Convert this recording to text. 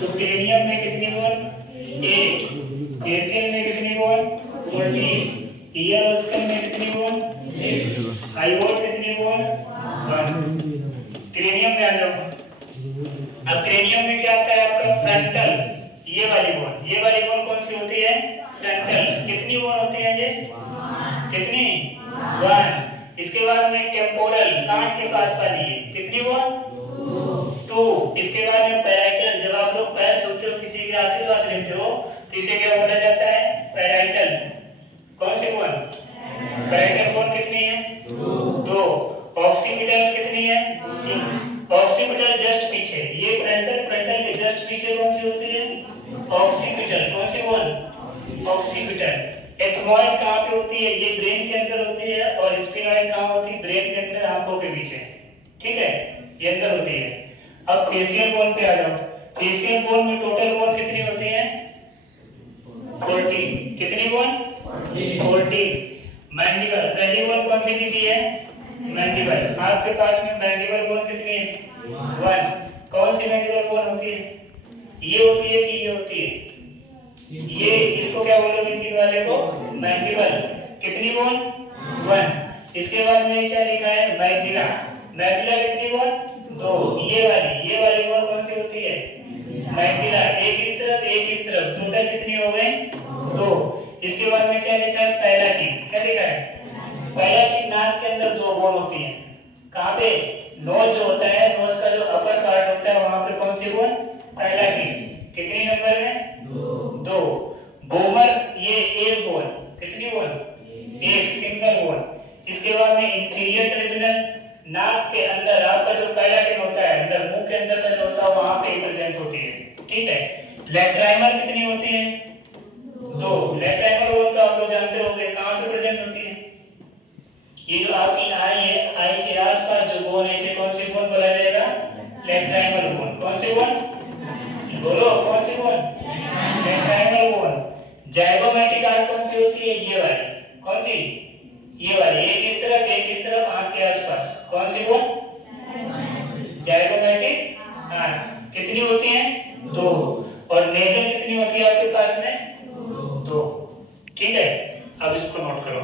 तो क्रेनियम में कितनी बोन? 8। फेशियल में कितनी बोन? 14। ईयर ओस्कल में कितनी बोन? 6। हाइवोट कितनी बोन? 1। क्रेनियम में आ जाओ। अब क्रेनियम में क्या आता है आपका? फ्रंटल, ये वाली बोन। ये वाली बोन कौन सी होती है? फ्रंटल। कितनी बोन होती है ये? कितनी? 1। इसके बाद में टेम्पोरल, कान के पास वाली है, कितनी बोन? 2। इसके बाद में पैराइटल, जब आप लोग पैर छूते हो, किसी के आशीर्वाद लेते हो, तो इसे क्या बोला जाता है? पैराइटल। कौन सी बोन? पैराइटल बोन कितनी है? 2। ऑक्सीपिटल कितनी है? 3। ऑक्सीपिटल जस्ट पीछे, ये फ्रंटल, फ्रंटल के जस्ट पीछे कौन सी होती है? ऑक्सीपिटल। कौन सी बोन? ऑक्सीपिटल। एथमॉइड कहाँ पे होती है? ये ब्रेन के अंदर होती है। और स्फिनॉइड कहाँ होती है? ब्रेन के अंदर, आंखों के पीछे। ठीक है, ये अंदर होती है। अब फेशियल बोन पे आ जाओ। फेशियल बोन में टोटल बोन कितनी होती है? 14। कितनी बोन? 14। मैंडिबल, पहली बोन कौन सी लिखी है? मैंडिबल। आपके पास में मैंडिबल बोन कितनी है? 1। कौन सी मैंडिबल बोन होती है? ये होती है कि ये होती है? ये, इसको क्या बोलोगे चीन वाले को? मैंडिबल। कितनी बोन? 1। इसके बाद में क्या लिखा है? मैक्सिला। मैक्सिला कितनी बोन? 2। ये वाली बोन कौन सी होती है? मैक्सिला। एक इस तरफ, एक इस तरफ, टोटल कितनी हो गई? 2। इसके बाद में क्या लिखा है? पैलाटिन। क्या लिखा है? पैलाटिन। नाक के अंदर 2 बोन होती है। कहाँ पे? नोज जो होता है, नोज का जो अपर पार्ट होता है, वहां पे कौन सी बोन? पैलाटिन। कितनी नंबर में? 2। बोमर, ये एक बोन। कितनी बोन? एक, सिंगल बोन। इसके बाद में इंफीरियर ट्रिब्यूनल, नाक के अंदर आपका जो पैलाटिन होता है, अंदर मुंह के अंदर का जो होता है, वहां पे प्रेजेंट होती है। ठीक है। लैक्राइमल कितनी होती है? 2। लैक्राइमल बोन तो आप लोग जानते होंगे, कहां पे प्रेजेंट होती है? ये जो आपकी आई है, आई के आसपास जो बोन है, इसे कौन सी बोन बोला जाएगा? Lacrimal bone. कौन सी बोन? बोलो, कौन सी bone? Lacrimal bone. Zygomatic arch कौन सी होती है? ये वाली। कौन सी? ये वाली। एक इस तरफ, एक इस तरफ, आंख के आसपास। कौन सी बोन? Zygomatic arc. कितनी होती है? 2। और नेजल कितनी होती है आपके पास में? 2। ठीक है, अब इसको नोट करो।